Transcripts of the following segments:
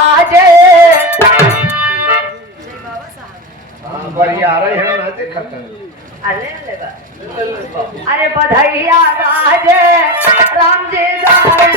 बाजे। बढ़िया रहे हैं ना देखत अरे बधैया बाजे राम जी जाए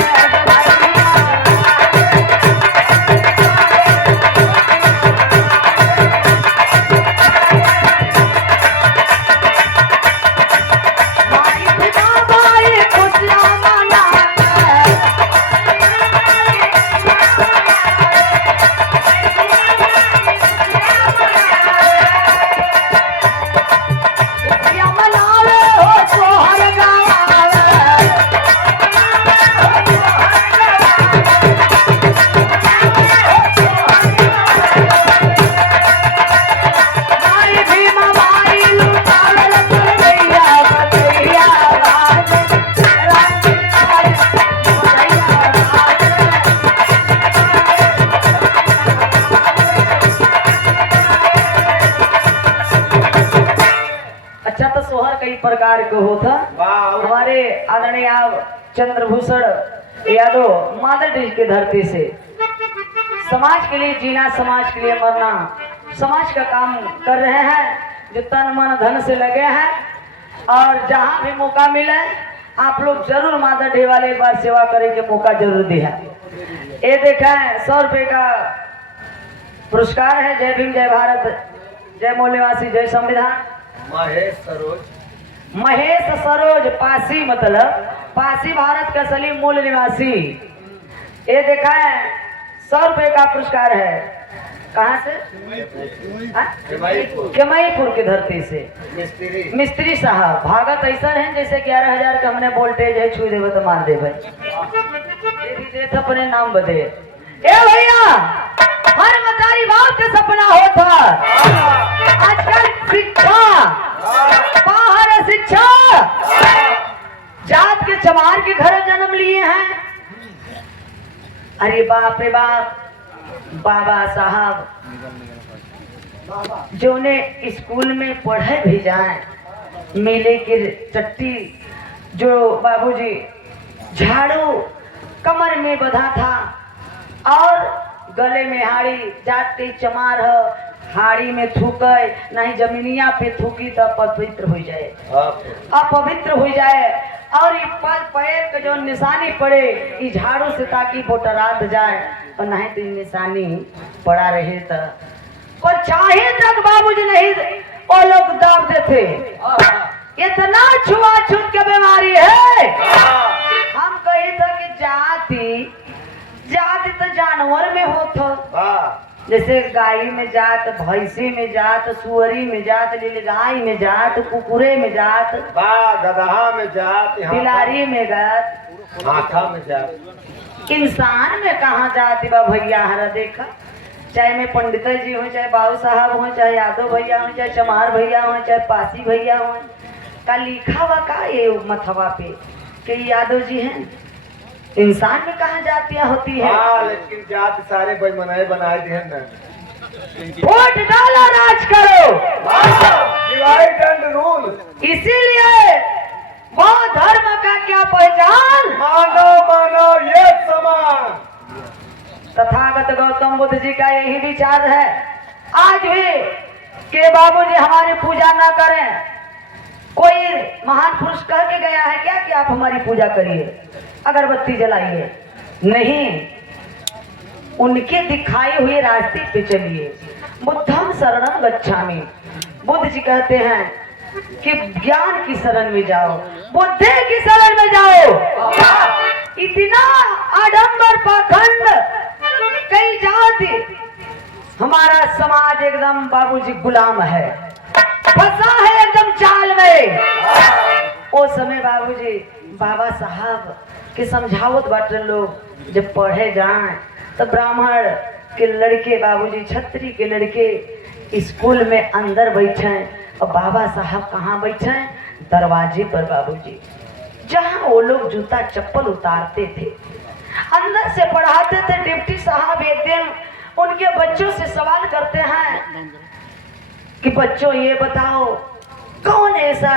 प्रकार को होता। हमारे आदरणीय चंद्रभूषण यादव मादरडीह की धरती से समाज के लिए जीना, समाज के लिए मरना, समाज का काम कर रहे हैं, जो तन मन धन से लगे हैं। और जहां भी मौका मिले आप लोग जरूर मादरडीह वाले एक बार सेवा करने के मौका जरूर दिया। ये देखा है 100 रुपए का पुरस्कार है। जय भीम, जय भारत, जय मूल्यवासी, जय संविधान। महेश सरोज पासी, मतलब पासी भारत का असली मूल निवासी। ये देखा है 100 रुपए का पुरस्कार है। कहाँ से? केमईपुर की धरती से मिस्त्री साहब। भागत ऐसा है जैसे 11,000 का हमने वोल्टेज है, छू देवे तो मार दे भाई। अपने नाम बदे ए भैया, हर मतारी बाप का सपना होता। आजकल शिक्षा, बाहर शिक्षा, जात के चमार के घर जन्म लिए हैं। अरे बाप रे बाप, बाबा साहब जो ने स्कूल में पढ़े भी जाए, मेले की चट्टी जो बाबूजी झाड़ू कमर में बंधा था और गले में हाड़ी, जाते चमार है, हाड़ी में थूके नहीं, जमीनिया पे थूकी तो पवित्र हो जाए, अपवित्र हो जाए। और ये पैर के जो निशानी पड़े इस झाड़ू से ताकि वो टरात जाए, और नहीं तो निशानी पड़ा रहे तो और चाहे तक बाबूजी नहीं वो लोग दाब देते। इतना छुआछूत की बीमारी है। हम कही था कि जाति तो जानवर में होता, जैसे गाय में जात, भैंसी में जात, सुअरी में जात, नीलगाय में जात, कुकुरे में जात, गदहा में जात, बिलारी में जात, हाथा में जात। इंसान में कहाँ जाती बा भैया? हरा देखा, चाहे मैं पंडित जी हूँ, चाहे बाबू साहब हूँ, चाहे यादव भैया हूँ, चाहे चमार भैया हूँ, चाहे पासी भैया हूँ, का लिखा हुआ का ये मथवा पे कि यादव जी हैं। इंसान में कहाँ जातियाँ होती है? लेकिन जात सारे बनाए दिए ना। वोट डालो, राज करो, डिवाइड एंड रूल। इसीलिए वो धर्म का क्या पहचान? मानो ये समान। तथागत गौतम बुद्ध जी का यही विचार है आज भी कि बाबूजी हमारी पूजा ना करें। कोई महान पुरुष कह के गया है क्या कि आप हमारी पूजा करिए, अगरबत्ती जलाइए? नहीं, उनके दिखाए हुए रास्ते पे चलिए। बुद्धम शरणम गच्छामि। बुद्ध जी कहते हैं कि ज्ञान की शरण में जाओ, बुद्धि की शरण में जाओ। इतना आडंबर पाखंड, कई जाति, हमारा समाज एकदम बाबूजी गुलाम है, फंसा है एकदम चाल में। ओ समय बाबूजी बाबा साहब के समझावत बाटे लोग जब पढ़े जाए तो ब्राह्मण के लड़के बाबूजी, छत्री के लड़के स्कूल में अंदर बैठे और बाबा साहब कहाँ बैठे? दरवाजे पर बाबूजी, जहाँ वो लोग जूता चप्पल उतारते थे, अंदर से पढ़ाते थे। डिप्टी साहब एक दिन उनके बच्चों से सवाल करते हैं कि बच्चों ये बताओ कौन ऐसा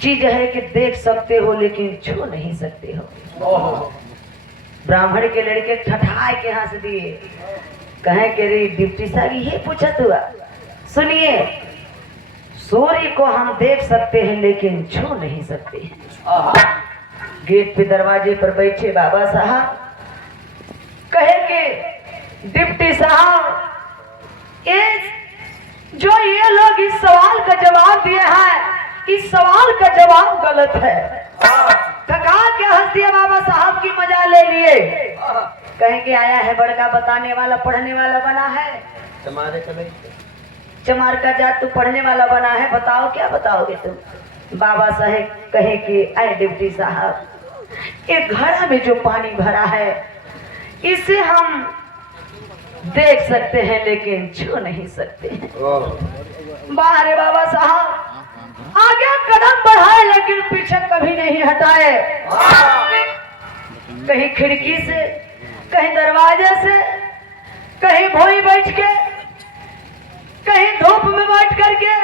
चीज है कि देख सकते हो लेकिन छू नहीं सकते हो? ब्राह्मण के लड़के ठठाए के हंस दिए, कहे के रे डिप्टी साहब ये पूछत हुआ। सुनिए, सूर्य को हम देख सकते हैं लेकिन छू नहीं सकते हैं। गेट पे दरवाजे पर बैठे बाबा साहब कहे के डिप्टी साहब ये लोग इस सवाल का जवाब दिए हैं, इस सवाल का जवाब गलत है। थका के हंस दिया बाबा साहब की मजा ले लिए। कहेंगे आया है बड़का बताने वाला पढ़ने वाला बना है, तुम्हारे कल चमार का जात तू पढ़ने वाला बना है, बताओ क्या बताओगे तुम। बाबा साहेब कहे कि अरे डिप्टी साहब, एक घड़ा में जो पानी भरा है इसे हम देख सकते हैं लेकिन छू नहीं सकते हैं। बाहर बाबा साहब आगे कदम बढ़ाए लेकिन पीछे कभी नहीं हटाए। कहीं खिड़की से, कहीं दरवाजे से, कहीं भोई बैठ के, कहीं धूप में बैठ करके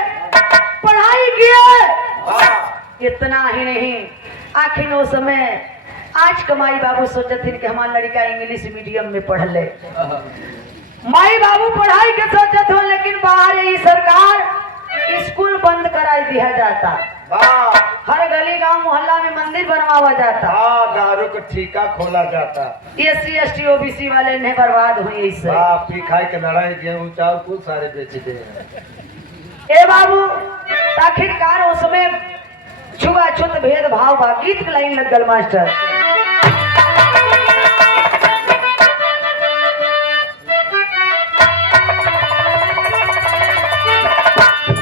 पढ़ाई किए। इतना ही नहीं, आखिर उस समय आज कमाई बाबू सोचते थे कि हमारा लड़का इंग्लिश मीडियम में पढ़ ले। माई बाबू पढ़ाई के सोचते हो लेकिन बाहर ही सरकार स्कूल बंद कराई दिया जाता। हर गली गांव मोहल्ला में मंदिर बनवाया जाता। दारू का ठेका खोला जाता। SC ST OBC वाले ने बर्बाद हुई इससे। पी खाई के लड़ाई गेहूं चावल कुछ सारे बेच दे। ए बाबू आखिरकार उसमें छुआछूत भेदभाव बा। गीत की लाइन लग गल मास्टर।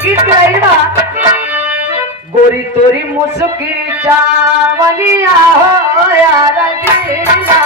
गीत की लाइन बा, गोरी तोरी मुस्की चावलिया हो यार जीना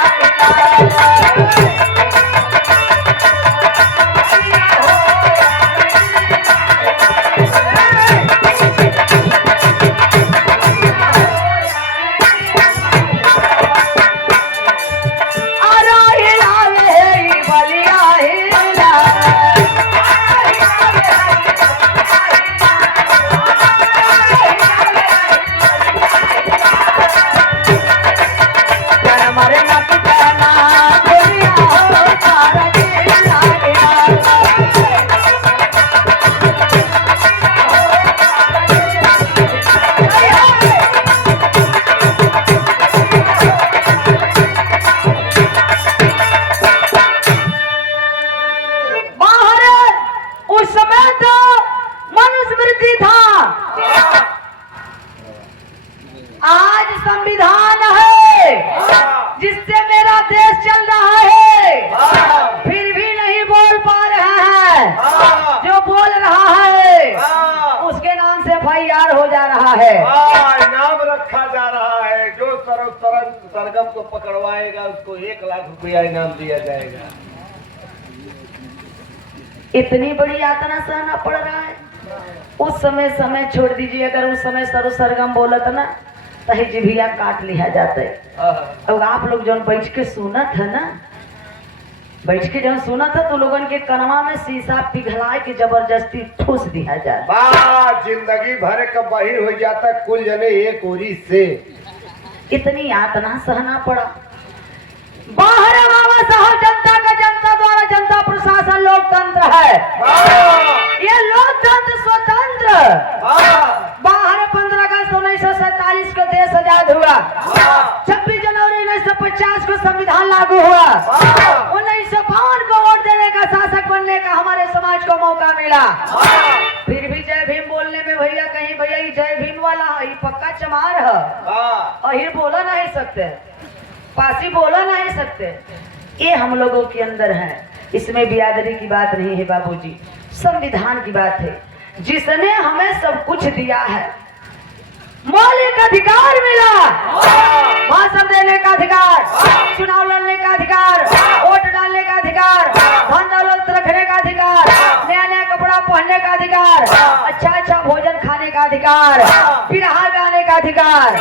संविधान है जिससे मेरा देश चल रहा है, फिर भी नहीं बोल पा रहा है। जो बोल रहा है उसके नाम से FIR हो जा रहा है, इनाम रखा जा रहा है। जो सरगम को पकड़वाएगा उसको 1 लाख रुपया इनाम दिया जाएगा। इतनी बड़ी यातना सहना पड़ रहा है। उस समय छोड़ दीजिए, अगर उस समय सरगम बोलत ना तही जिभिया काट लिया जाता है। अब आप लोग जो बैठ के सुनत है ना, बैठ के जो सुनत है तो लोगन के कनवा में शीशा पिघला के जबरदस्ती ठूस दिया जाए। जिंदगी भर का बहिर हो जाता कुल जने एक ओरी से। इतनी यातना सहना पड़ा। बाहर बाबा साहब जनता का जनता द्वारा जनता प्रशासन लोकतंत्र है। ये लोकतंत्र स्वतंत्र। बाहर 15 अगस्त 1947 को देश आजाद हुआ। 26 जनवरी 1950 को संविधान लागू हुआ। 1952 को वोट देने का, शासक बनने का हमारे समाज को मौका मिला। फिर भी जय भीम बोलने में भैया कहीं भैया ये जय भीम वाला ये पक्का चमार है, अहिर बोला नहीं सकते, पासी बोला नहीं सकते। ये हम लोगों के अंदर है। इसमें बिरादरी की बात नहीं है बाबूजी, संविधान की बात है जिसने हमें सब कुछ दिया है। मौलिक अधिकार मिला, भाषण देने का अधिकार, चुनाव लड़ने का अधिकार, वोट डालने का अधिकार, धन दौलत रखने का अधिकार, नया नया कपड़ा पहनने का अधिकार, अच्छा भोजन खाने का अधिकार, बिरहा गाने का अधिकार,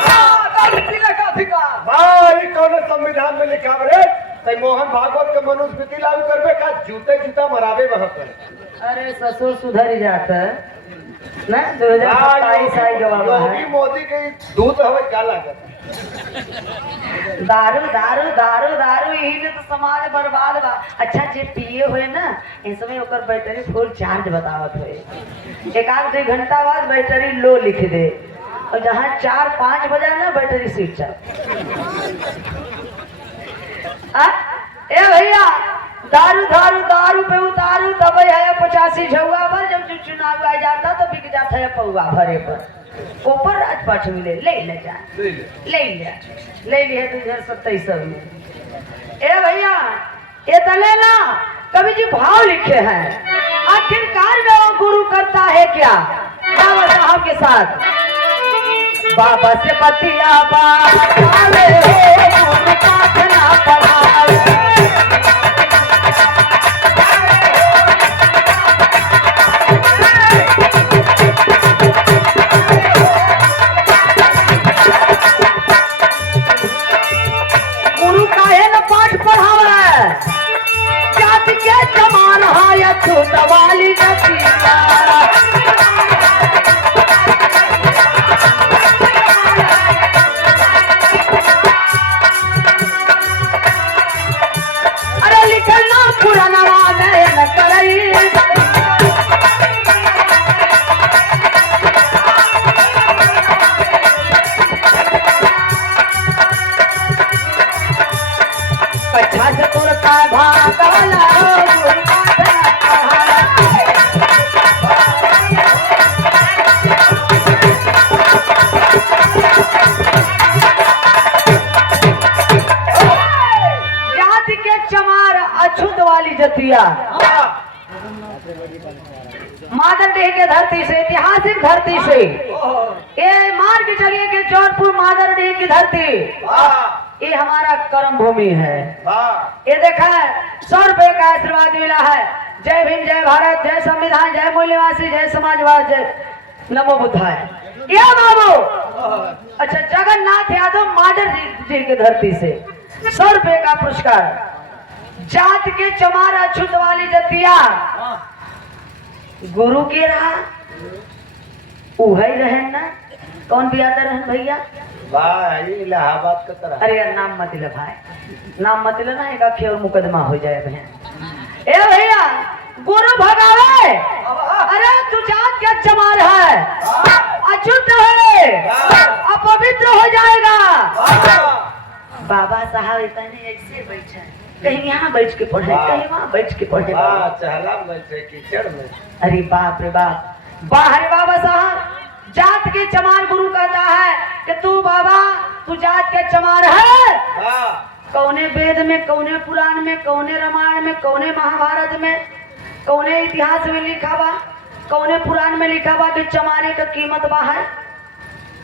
भाई कौन संविधान में लिखा रे मोहन भागवत के मनुस्मृति लागू करबे का जूते जूता मरावे वहां पर। अरे ससुर सुधर जाता ना 2027 आई जवाब योगी मोदी के दूध हवे क्या लागत दारू दारू दारू दारू यही में तो समाज बर्बाद बा। अच्छा जे पिए हुए ना इसमें ओकर बैटरी फुल चार्ज बतावत हुए, एक आध 2 घंटा बाद बैटरी लो लिख दे, और जहाँ 4-5 बजा ना बैटरी स्विच ऑफ। ए भैया दारू दारू दारू पे उतारू दबे है 85 झुआ पर, जब चुनाव आ जाता तो बिक जाता है पौवा भरे पर, ऊपर राजपाट मिले ले जा ले लिए 2027 में। ए भैया ये तले ना कवि जी भाव लिखे हैं, आखिरकार में वो गुरु करता है क्या बाबा साहब के साथ। बाबा से बतिया बाले हो प्रार्थना पढ़ावे, वाली जतिया अरे लिखना पुराना न करई, कच्छा से तुरता भागला जतिया। मादर डेह के धरती से, ऐतिहासिक धरती से, ये मान के चलिए कि जौनपुर मादर डेह की धरती ये हमारा कर्म भूमि है। ये देखा है 100 रुपए का आशीर्वाद मिला है। जय भीम, जय भारत, जय संविधान, जय मूल्यवासी, जय समाजवाद, जय नमो बुद्धाय। ये बाबू अच्छा जगन्नाथ यादव मादर जी की धरती से 100 रुपए का पुरस्कार। जात के चमार अछूत वाली जतिया गुरु के रहा उहै रहन ना, कौन बियादा रहन भैया भाई इलाहाबाद का तरह। अरे यार नाम मत ले भाई, नाम मत ले ना, एक आखिर और मुकदमा हो जाए बहन। ए भैया गुरु भगावे, अरे तू जात के चमार है, अछूत है, अपवित्र हो जाएगा। बाबा साहब इतने ऐसे बैठे, कहीं यहाँ बैठ के पढ़े, कहीं वहाँ बैठ के पढ़े, चहला बैठे कीचड़ में। अरे बाप रे बाप, बाहर बाबा साहब जात के चमार गुरु कहता है कि तू बाबा तू जात के चमार है। कौने वेद में, कौने पुराण में, कौने रामायण में, कौने महाभारत में, कौने इतिहास में लिखा बा, कौने पुराण में लिखा बा कि चमारे का कीमत बा है,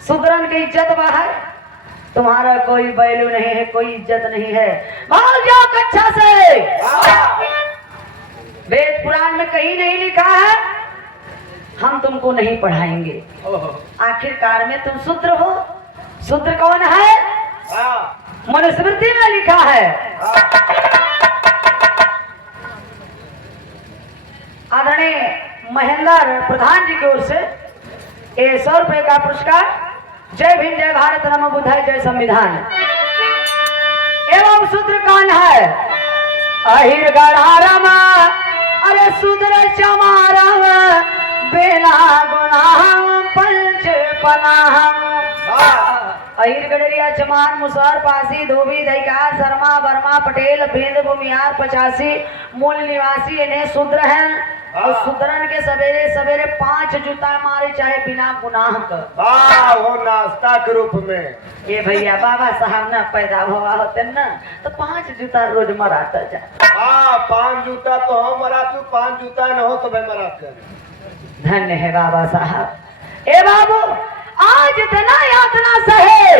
शूद्रन की इज्जत बा है। तुम्हारा कोई वैल्यू नहीं है, कोई इज्जत नहीं है, भाग जाओ कक्षा से। वेद पुराण में कहीं नहीं लिखा है, हम तुमको नहीं पढ़ाएंगे। आखिरकार में तुम शूद्र हो। शूद्र कौन है? मनुस्मृति में लिखा है। आदरणीय महेंद्र प्रधान जी की ओर से 100 रुपए का पुरस्कार। जय भीम, जय भारत, नमो बुद्धाय, जय संविधान। एवं शूद्र कौन है? अहिर गढ़ारमा, अरे शूद्र चमारम, बेला गुनाह पंच पनाह। अहिर गडरिया चमार मुसहर पासी धोबी दैकार शर्मा वर्मा पटेल भेद भूमियार 85 मूल निवासी इन्हें शूद्र हैं। और शूद्रन के सवेरे सवेरे 5 जूता मारे चाहे बिना गुनाह का। वो नाश्ता के रूप में। ये भैया बाबा साहब ना पैदा हुआ होते ना तो 5 जूता रोज मराता जा। 5 जूता तो हम मराते, 5 जूता न हो तो मैं मराते। धन्य है बाबा साहब। ए बाबू आज इतना यातना सहे,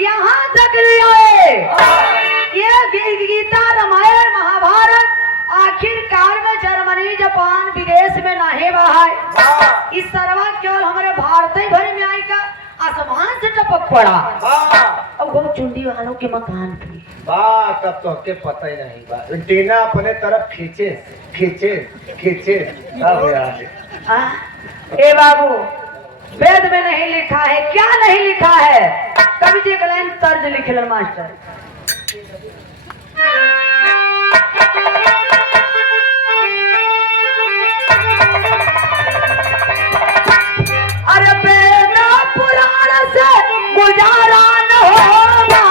यहाँ तक लिया ये गीता रामायण महाभारत आखिरकार में जर्मनी जापान विदेश में नहीं बहा। इस सर्वा केवल हमारे भारत ही भर में आई का आसमान से टपक पड़ा। अब वो चुंडी वालों के मकान थी। तब तो के पता ही नहीं बा। एंटीना अपने तरफ खींचे खींचे खींचे ए बाबू वेद में नहीं लिखा है, क्या नहीं लिखा है? कवि जी एक लाइन तर्ज लिखलन मास्टर। अरे बेना पुराण से गुजारा न होगा,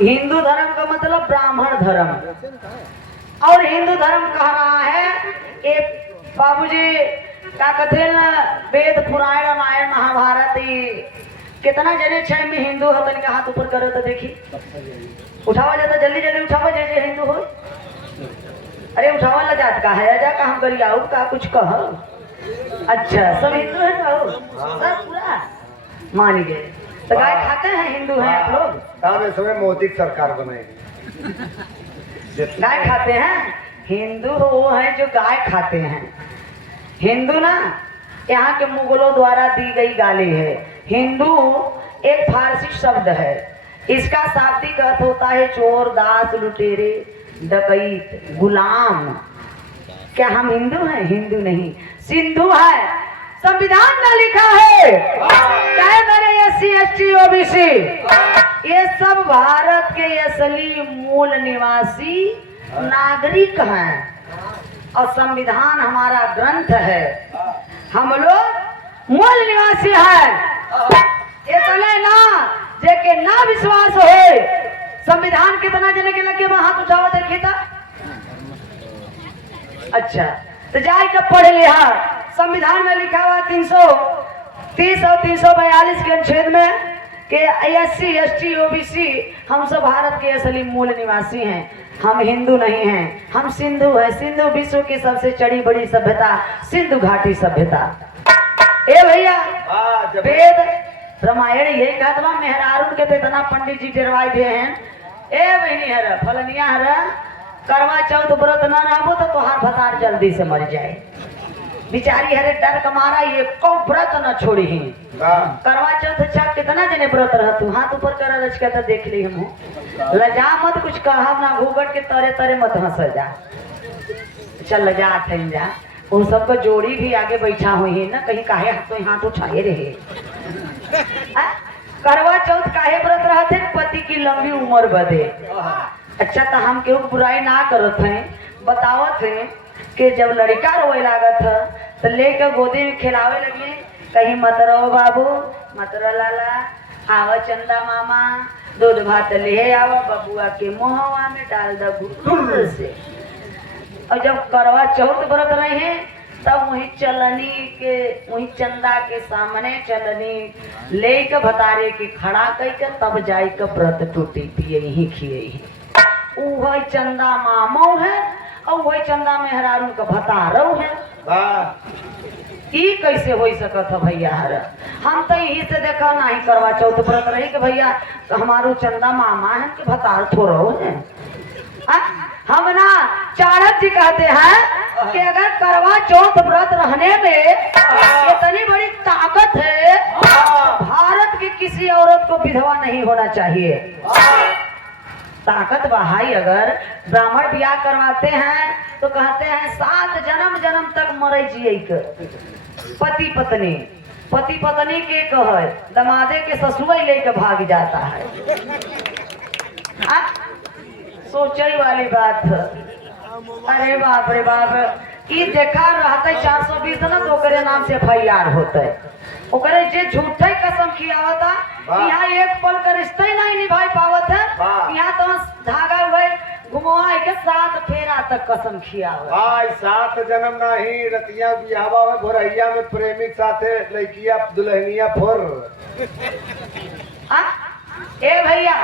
हिंदू धर्म का मतलब ब्राह्मण धर्म, और हिंदू धर्म कह रहा है एक बाबूजी का कथिन वेद पुराण रामायण महाभारत कितना जने छह में हिंदू हो तनिक हाथ ऊपर करो तो देखी, उठावा जाता जल्दी जल्दी उठावा जे जे हिंदू हो। अरे उठावा ला जात का है अजा का हम करियाऊ का कुछ कह। अच्छा सब हिंदू है कहो सब पूरा मान गए। तो गाय खाते हैं हिंदू हैं आप लोग? तब इस समय मोदी की सरकार बनाएगी। गाय खाते हैं हिंदू वो हैं जो गाय खाते हैं। हिंदू ना यहाँ के मुगलों द्वारा दी गई गाली है। हिंदू एक फारसी शब्द है, इसका शाब्दिक अर्थ होता है चोर, दास, लुटेरे, डकैत, गुलाम। क्या हम हिंदू हैं? हिंदू नहीं, सिंधु है। संविधान में लिखा है चाहे मेरे SC ST OBC ये सब भारत के असली मूल निवासी नागरिक हैं, और संविधान हमारा ग्रंथ है। हम लोग मूल निवासी हैं। इतने ना जेके ना विश्वास हो संविधान कितना जने के लगे हाथ उठावा देखी था। अच्छा तो जाए कब पढ़ लिया संविधान में लिखा हुआ 330 और 342 के अनुच्छेद में कि SC ST OBC हम सब भारत के असली मूल निवासी हैं। हम हिंदू नहीं हैं, हम सिंधु हैं। सिंधु विश्व की सबसे चढ़ी बड़ी सभ्यता सिंधु घाटी सभ्यता। ए भैया वेद रामायण यही कहता मेहरारू के तो इतना पंडित जी डरवाई दे हैं। ए बहनी हर फलनिया हर करवा चौथ व्रत न रहबो तो तोहार भतार जल्दी से मर जाए। बिचारी हरे डर कमारा ये को व्रत न छोड़ी ही। करवा चौथ अच्छा कितना जने व्रत रह तू हाथ ऊपर कर रच के तो देख ली हम लजा मत कुछ कहब ना घूगट के तरे तरे मत हंस जा। चल लजा थे जा उन सबको जोड़ी भी आगे बैठा हुई है ना कहीं काहे तो हाथ उठाए रहे। करवा चौथ काहे व्रत रहते पति की लंबी उम्र बदे। अच्छा तो हम केहू बुराई ना करत हैं, बतावत हैं कि जब लड़का रोए लागत है तो लेकर गोदी में खिलावे लगी कहीं मत रहो बाबू मत रो लाला आवा चंदा मामा दूध भात ले आवा बबुआ के मुहवा में डाल दो घुटुर से। और जब करवा चौथ व्रत रहे हैं तब वही चलनी के वही चंदा के सामने चलनी ले के भतारे के खड़ा कर तब जाई के व्रत टूटी पिए ही खिए ही। वही चंदा मामो है और वही चंदा मेहरारू का भतारो है। ई कैसे हो सकत है भैया हर? हम तो यही से देखा नहीं करवा चौथ व्रत रही कि भैया हमारो चंदा मामा है कि भतार थोड़ो है। हम ना चाणक्य जी कहते हैं कि अगर करवा चौथ व्रत रहने में इतनी बड़ी ताकत है तो भारत की किसी औरत को विधवा नहीं होना चाहिए। ताकत बहाई अगर ब्राह्मण ब्याह करवाते हैं तो कहते हैं 7 जन्म जन्म तक मरे जिए पति पत्नी के कहे दमादे के ससुर लेके भाग जाता है। सोचे वाली बात। अरे बाप रे बाप ई देखा रहते 420 ना तो ओकरे नाम से FIR होते ओकरे जे झूठे कसम खियावता यहाँ एक पल का रिश्ता ही नहीं निभाई पावत है। यहाँ तो धागा हुए घुमवाए के 7 फेरा तक कसम खिया हुआ। आज 7 जन्म नाही रतिया बियाहवा में भोरहिया में प्रेमिक साथे लड़किया दुल्हनिया फोर। हाँ? ए भैया,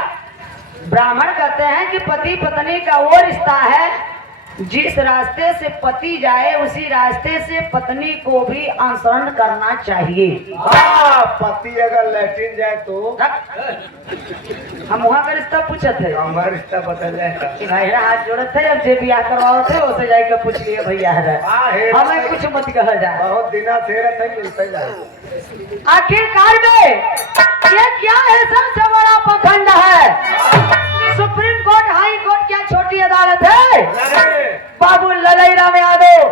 ब्राह्मण कहते हैं कि पति पत्नी का वो रिश्ता है जिस रास्ते से पति जाए उसी रास्ते से पत्नी को भी अनुसरण करना चाहिए। हाँ, पति अगर लैट्रिन जाए तो हम वहाँ का रिश्ता पूछे थे, हमारा रिश्ता बदल जाएगा। कि भाई हाथ जोड़े थे, अब जे बियाह करवाओ थे उसे जाके पूछ लिए भैया है हमें कुछ मत कहा जाए। बहुत दिना से रहते मिलते जाए। आखिरकार में ये क्या है? सबसे बड़ा पखंड है। सुप्रीम कोर्ट, हाई कोर्ट क्या छोटी अदालत है? बाबू ललई राम यादव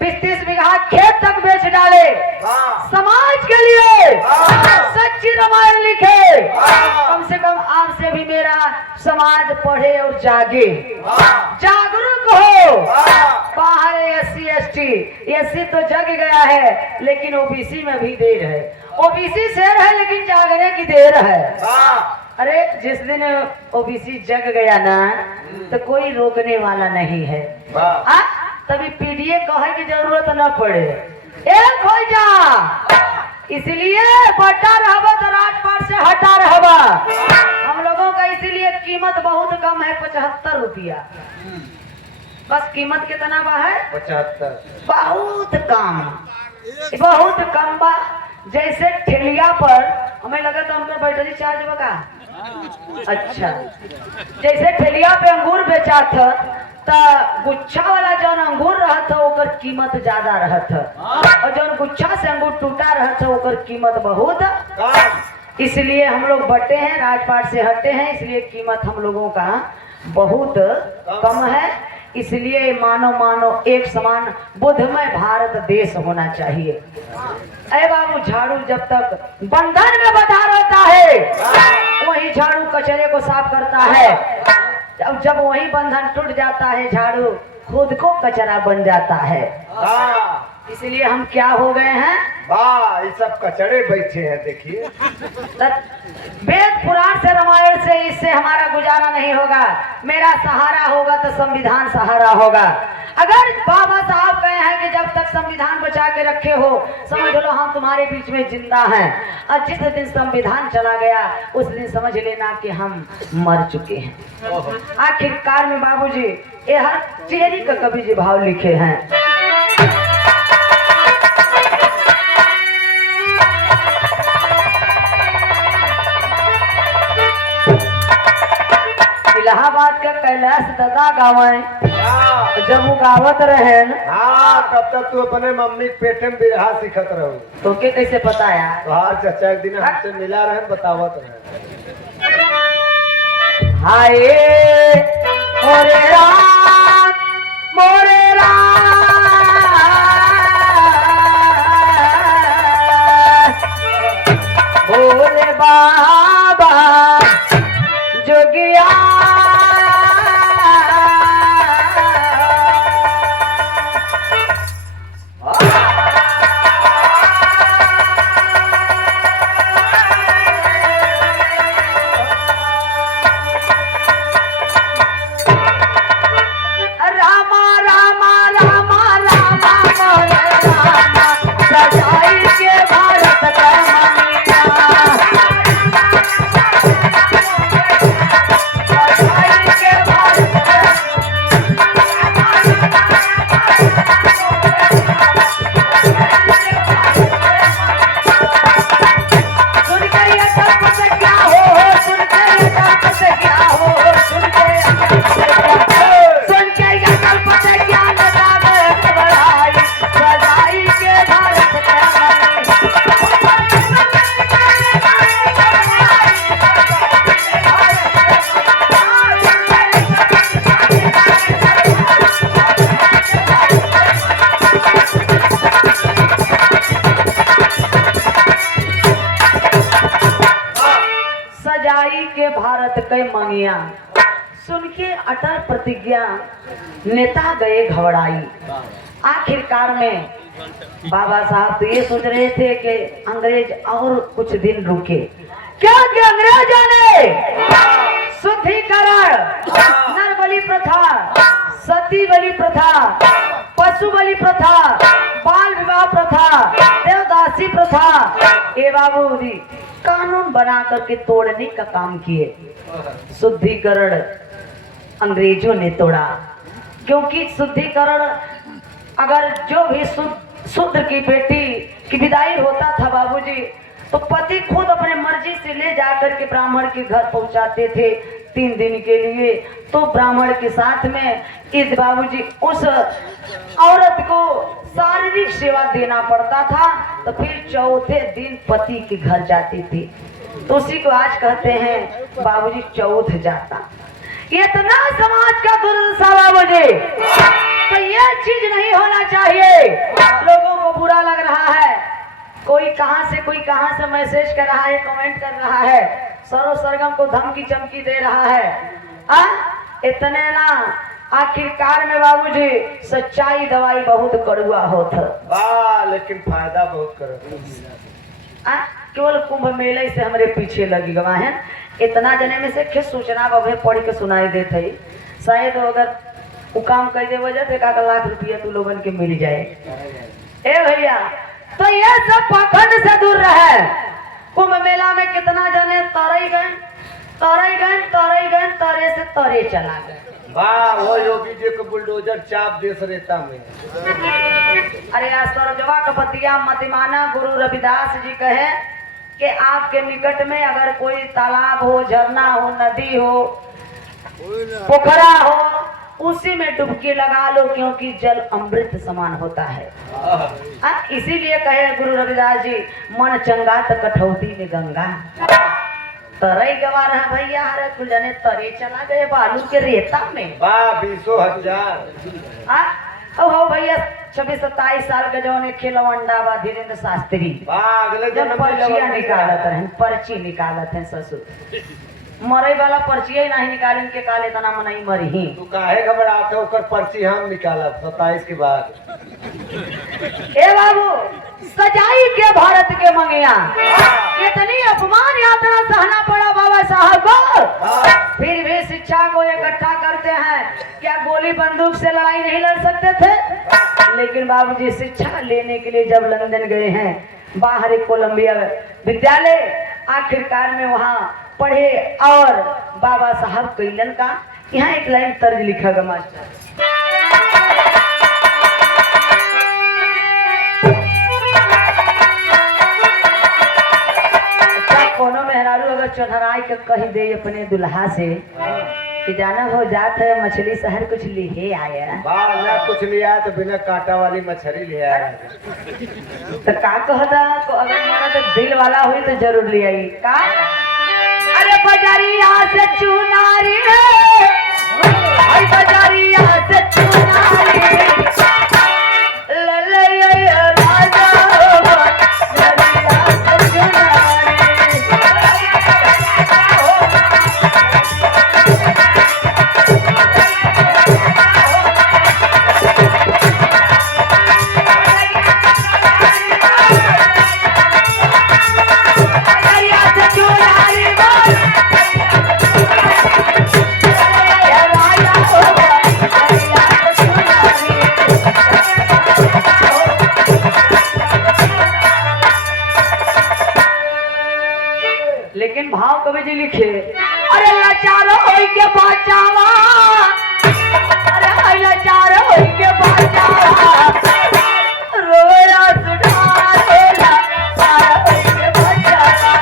20-30 बीघा खेत तक बेच डाले, समाज के लिए सच्ची रामायण लिखे। कम से कम आपसे भी मेरा समाज पढ़े और जागे, जागरूक हो। बाहर SC तो जग गया है, लेकिन ओबीसी में भी देर है। ओबीसी शेर है लेकिन जागने की देर है। अरे जिस दिन ओबीसी जग गया ना तो कोई रोकने वाला नहीं है। तभी पीडीए कहे की जरूरत न पड़े, एक हो जा। इसलिए बटा रहबा तो राजपाट से हटा रहबा। हम लोगों का इसीलिए कीमत बहुत कम है, 75 रुपया बस। कीमत कितना बा है? 75। बहुत कम, बहुत कम बा। जैसे ठेलिया पर हमें लगा था उनका बैटरी चार्ज बगा। अच्छा, जैसे ठेलिया पे अंगूर बेचा था तो गुच्छा वाला जौन अंगूर रहा था ओकर कीमत ज्यादा रहा था, और जौन गुच्छा से अंगूर टूटा रहा था ओकर कीमत बहुत। इसलिए हम लोग बटे हैं, राजपाट से हटे हैं, इसलिए कीमत हम लोगों का बहुत कम है। इसलिए मानो एक समान बुद्धमय भारत देश होना चाहिए। अरे बाबू, झाड़ू जब तक बंधन में बंधा रहता है वही झाड़ू कचरे को साफ करता है। जब वही बंधन टूट जाता है झाड़ू खुद को कचरा बन जाता है। इसलिए हम क्या हो गए हैं? वाह, ये सब कचड़े बैठे हैं। देखिए, वेद पुराण से रामायण से इससे हमारा गुजारा नहीं होगा। मेरा सहारा होगा तो संविधान सहारा होगा। अगर बाबा साहब कहे हैं कि जब तक संविधान बचा के रखे हो समझ लो हम तुम्हारे बीच में जिंदा हैं, और जिस दिन संविधान चला गया उस दिन समझ लेना कि हम मर चुके हैं। आखिरकार में बाबूजी ये हर चेरी का कवि जी भाव लिखे हैं। इलाहाबाद का कैलाश दादा गावे, जब वो गावत रहे तब तक तू अपने मम्मी के पेटे में बिरहा सीखत रहो। तो के कैसे पता यार? तोहार चचा एक दिन हमसे मिला रहे, बतावत रहे। हाय मोरे राम, मोरे राम, मोरे बाबा जोगिया कई मंगिया सुन के अटल प्रतिज्ञा नेता गए घबराई। आखिरकार में बाबा साहब तो ये सोच रहे थे कि अंग्रेज और कुछ दिन रुके, क्या कि अंग्रेजों ने शुद्धिकरण, नर बलि प्रथा, सती बलि प्रथा, पशु बलि प्रथा, बाल विवाह प्रथा, देवदासी प्रथा, ये बाबू जी कानून बना करके तोड़ने का काम किए। शुद्धिकरण अंग्रेजों ने तोड़ा, क्योंकि शुद्धिकरण अगर जो भी शूद्र की बेटी की विदाई होता था बाबूजी, तो पति खुद अपने मर्जी से ले जाकर के ब्राह्मण के घर पहुंचाते थे 3 दिन के लिए। तो ब्राह्मण के साथ में इस बाबूजी उस औरत को शारीरिक सेवा देना पड़ता था, तो फिर चौथे दिन पति के घर जाती थी। तो उसी को आज कहते हैं बाबूजी चौथ जाता। इतना समाज का दुर्दशा बाबूजी, तो यह चीज नहीं होना चाहिए। लोगों को बुरा लग रहा है, कोई कहां से मैसेज कर रहा है, कमेंट कर रहा है, सरो सरगम को धमकी चमकी दे रहा है। इतने ना आखिरकार में बाबूजी सच्चाई दवाई बहुत कड़ुआ होता, लेकिन फायदा बहुत करो। केवल कुंभ मेले से हमारे पीछे लगी गवा है। इतना जने में से किस सूचना बभे पढ़ के सुनाई देते ही, शायद अगर वो काम कर दे वजह तो 1 लाख रुपया तू लोगन के मिल जाए। ए भैया, तो ये सब पाखंड से दूर रहे। कुंभ मेला में कितना जने तरे गए, तरे से तरे चला गए। वाह, वो योगी जी को बुलडोजर चाप देश रेता में। अरे सरजवा कपतिया मतिमाना गुरु रविदास जी कहे कि आपके निकट में अगर कोई तालाब हो, झरना हो, नदी हो, पोखरा हो, उसी में डुबकी लगा लो, क्योंकि जल अमृत समान होता है। इसीलिए कहे गुरु रविदास जी, मन चंगा तो कठौती में गंगा। तरई गवा रहा भैया, हरे कुल जने तरे चला गए बालू के रेता में। 20,000 हो भैया 26-27 साल के जौन खिलवंडा बा धीरेन्द्र शास्त्री, जब पर्चियां निकालत रहे, पर्ची निकालत है ससुर, मरे वाला पर्चिया ही नहीं निकाले के काले तना मनाई मरी ही। तू काहे घबराते हो, ओकर पर्ची हम निकालब 27 के बाद। ए बाबू, सजाई के भारत के मंगिया, कितनी अपमान यातना सहना पड़ा बाबा साहब को, फिर भी शिक्षा को इकट्ठा करते हैं। क्या गोली बंदूक से लड़ाई नहीं लड़ सकते थे? लेकिन बाबूजी शिक्षा लेने के लिए जब लंदन गए हैं, बाहर कोलंबिया विद्यालय, आखिरकार में वहाँ पढ़े और बाबा साहब कैलन का यहाँ एक लाइन तर्ज लिखा गया मास्टर। कोनो मेहरारू अगर चढ़ाई के कही दे अपने दुल्हा से कि जाना हो जात है मछली शहर कुछ लिए आया, ना कुछ लिया तो बिना कांटा वाली मछली ले आया, तो का कहता अगर माना तो दिल वाला हुई तो जरूर ले आई का। अरे बजारिया से चुनारी है, बजारिया से चुनारी लेकिन भाव कवि जी लिखे, अरे लाचार होई के बचावा, अरे लाचार होई के बचावा, रोया सुधार होला, लाचार होई के बचावा।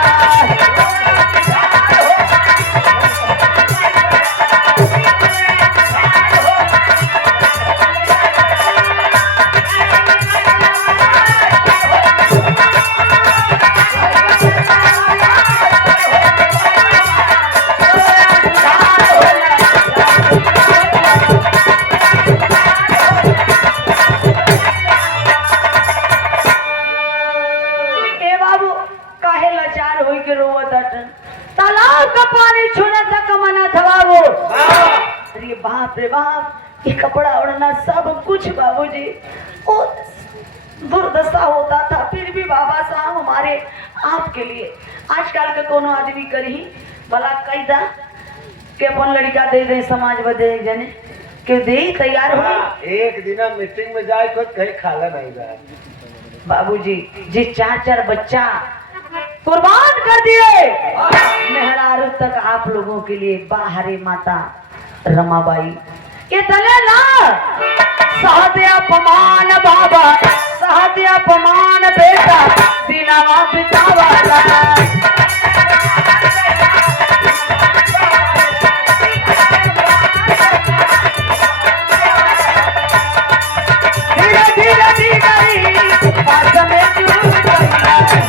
तालाब का पानी छूना तक मना था बाबू। अरे बाप रे बाप, ये कपड़ा ओढ़ना सब कुछ बाबूजी वो दुर्दशा होता था, फिर भी बाबा साहब हमारे आपके लिए आजकल का कोनो आदमी करी भला कैदा के अपन लड़का दे दे समाज बदे एक जने के दे ही तैयार हो हाँ, एक दिन मीटिंग में जाए तो कहीं खाला नहीं जाए। बाबूजी जी 4-4 बच्चा कुर्बान कर दिए मेहरारू तक आप लोगों के लिए बाहरी माता रमाबाई ये तले ना सहते अपमान बाबा सहते अपमान बेटा दिनावा बितावाला धीरे धीरे धीरे पास में चूक गई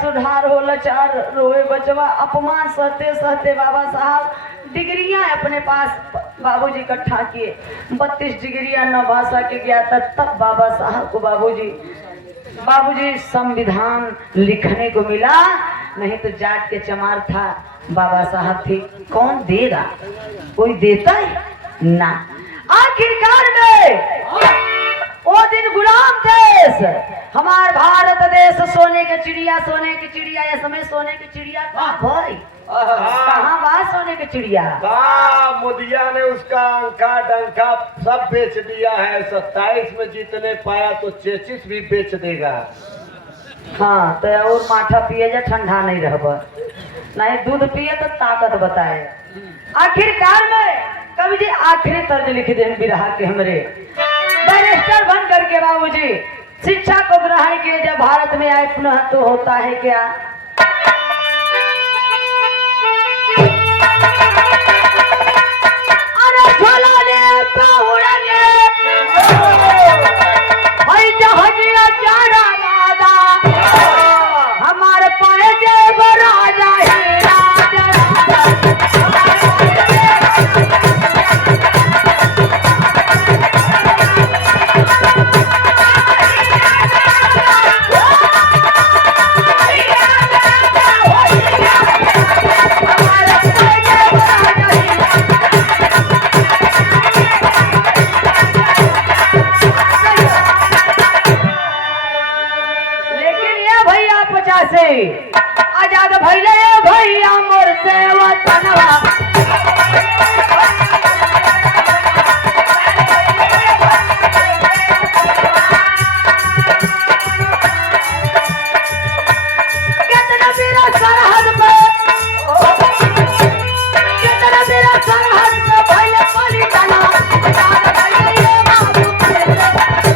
सुधार हो लाचार रोए बचवा अपमान सहते सहते बाबा साहब डिग्रियां अपने पास बाबूजी इकट्ठा किए 32 डिग्रियां 9 भाषा के गया तब बाबा साहब को बाबूजी संविधान लिखने को मिला नहीं तो जाट के चमार था बाबा साहब थे कौन देगा कोई देता है ना आखिरकार में वो दिन गुलाम देश हमार भारत देश सोने की चिड़िया ये समय सोने की चिड़िया कहाँ भाई कहाँ बा सोने की चिड़िया मोदिया ने उसका अंका डंका सब बेच दिया है 27 में जीतने पाया तो 33 भी बेच देगा। हाँ तो और माठा पिए जा ठंडा नहीं रह नहीं दूध पिए तो ताकत बताए आखिरकार में कवि जी आखिरी तर्ज लिख दे बिरहा के हमरे बैरिस्टर बन करके बाबूजी शिक्षा को ग्रहण किए जब भारत में आए पुनः तो होता है क्या अरे झोलाने पहुड़ने भाई जहाजिया जाना वादा हमारे पाए जब राजा ही राजा से आजाद भैले भैया मोर से वतनवा कितना मेरा सरहद पे कितना मेरा सरहद पे भैले पली तना आजाद भैले बाबू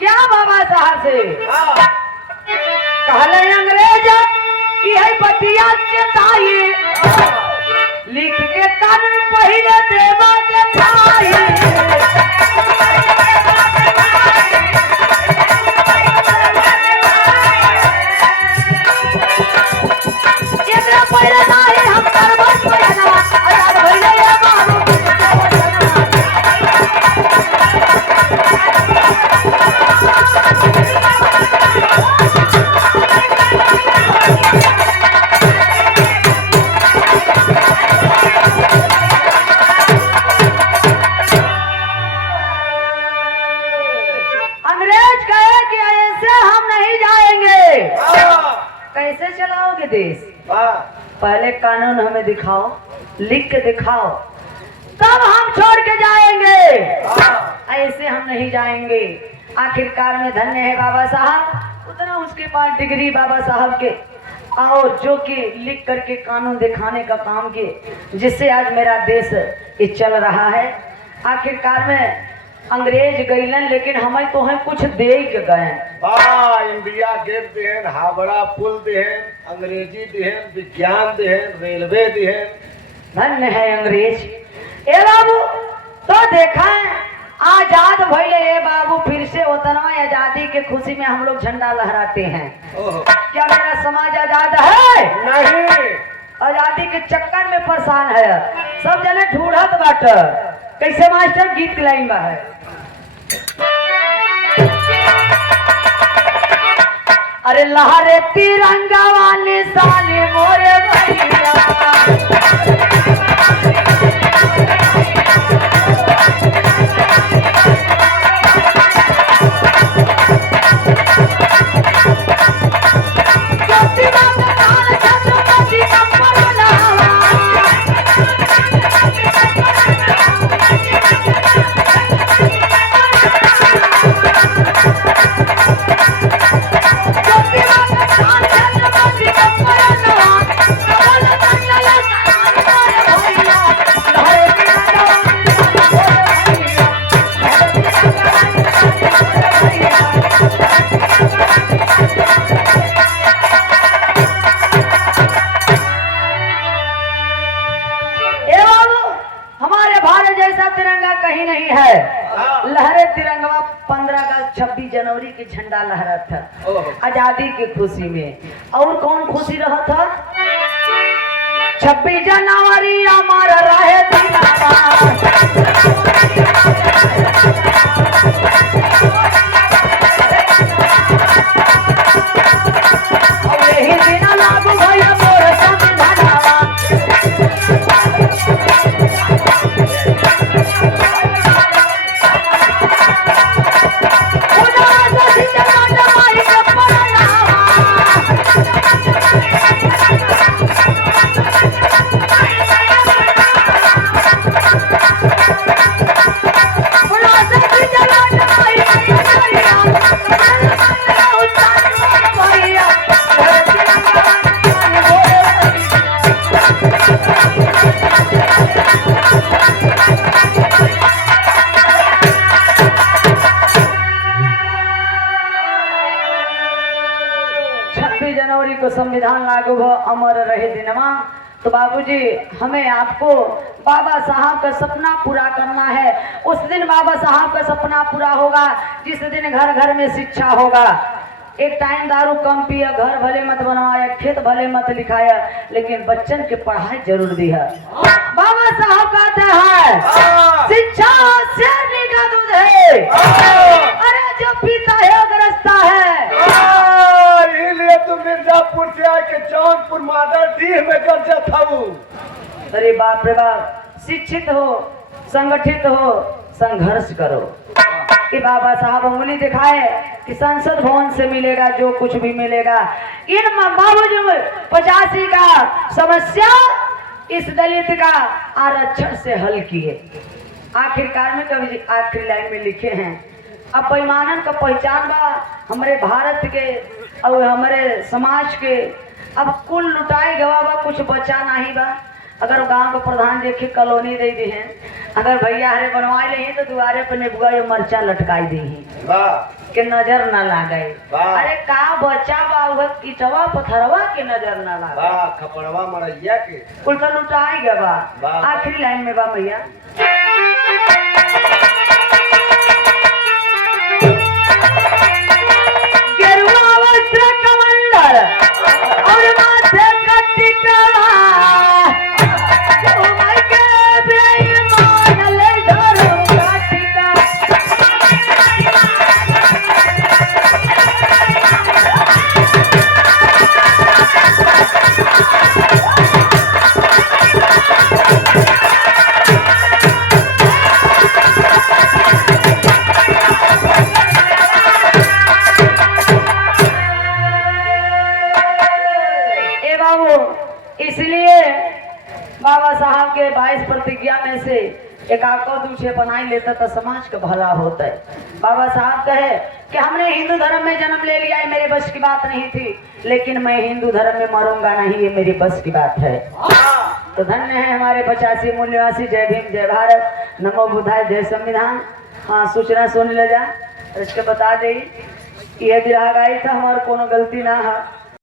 क्या बाबा साहब से कहले अंग्रेज की है बतिया चेताई लिख के कानून पहले देवा चेताई इतना पहले नहीं हम करबत पहला आजाद भइले बाबू अंग्रेज कहे कि ऐसे हम नहीं जाएंगे कैसे चलाओगे देश पहले कानून हमें दिखाओ लिख के दिखाओ तब हम छोड़ के जाएंगे, हाँ, ऐसे हम नहीं जाएंगे। आखिरकार में धन्य है बाबा साहब, उतना उसके पास डिग्री बाबा साहब के, और जो कि लिख करके कानून दिखाने का काम किए, जिससे आज मेरा देश ये चल रहा है। आखिरकार में अंग्रेज गईलन, लेकिन हमें तो है कुछ दे के गए। वाह, इंडिया गेट देहन, हावड़ा पुल देहन, अंग्रेजी देहन, विज्ञान देहन, रेलवे देहन। धन्य है अंग्रेज। ए बाबू, तो देखा है आजाद भइले ए बाबू, फिर से उतना आजादी के खुशी में हम लोग झंडा लहराते हैं। ओहो, क्या मेरा समाज आजाद है? नहीं, आजादी के चक्कर में परेशान है, सब जने ढूंढत बाट। कैसे मास्टर गीत की लाइन बा है? अरे लहरे तिरंगा वाली साली मोरे भैया, कहीं नहीं है। लहरे तिरंगा 15 अगस्त 26 जनवरी के झंडा लहरा था आजादी की खुशी में। और कौन खुशी रहा था? 26 जनवरी हमारा रहे तिरंगा, और यही दिन लागू भइल मोर संविधानवा। जनवरी को संविधान लागू हो, अमर रहे दिनवा। तो बाबूजी, हमें आपको बाबा साहब का सपना पूरा करना है। उस दिन बाबा साहब का सपना पूरा होगा जिस दिन घर घर में शिक्षा होगा। एक टाइम दारू कम पिया, घर भले मत बनवाया, खेत भले मत लिखाया, लेकिन बच्चन के पढ़ाई जरूर दी है। बाबा साहब कहते हैं शिक्षा शेरनी का दूध है, अरे जो पीता है ग्रस्ता है। इसलिए तो मिर्जापुर से आके जौनपुर मादर डीह में गर्जा था। अरे बाप रे बाप, शिक्षित हो, संगठित हो, संघर्ष करो। कि बाबा साहब उंगली दिखाए कि संसद भवन से मिलेगा जो कुछ भी मिलेगा। इन बाबूजी 85 का समस्या इस दलित का आरक्षण से हल किए। आखिरकार में कवि आखिरी लाइन में लिखे हैं, अब बेईमानन का पहचान बा हमारे भारत के और हमारे समाज के। अब कुल लुटाई गवा बा, कुछ बचा नहीं बा। अगर गांव का प्रधान देखे कॉलोनी दे दी है, अगर भैया हरे बनवाए ले तो दुआरे पर नेबुआ या मरचा लटकाई दी के नजर न लागे। अरे का बचा बा ईटवा पत्थरवा के नजर न लागे, खपड़वा मरैया के कुल तो लुटाई गवा। आखिरी लाइन में बा भैया, गेरुआ वस्त्र कमंडल और माथे का टिकवा, इसलिए बाबा साहब के 22 प्रतिज्ञा में से एक आपको दूसरे बनाई लेता तो समाज का भला होता है। बाबा साहब कहे कि हमने हिंदू धर्म में जन्म ले लिया है, मेरे बस की बात नहीं थी, लेकिन मैं हिंदू धर्म में मरूंगा नहीं, ये मेरी बस की बात है। तो धन्य है हमारे 85 मूल्यवासी। जय भीम, जय भारत, नमो बुद्धाय, जय संविधान। हाँ, सूचना सुन ले जा, इसके बता दे ये बिरहा गाई था, हमारे कोनो गलती ना है।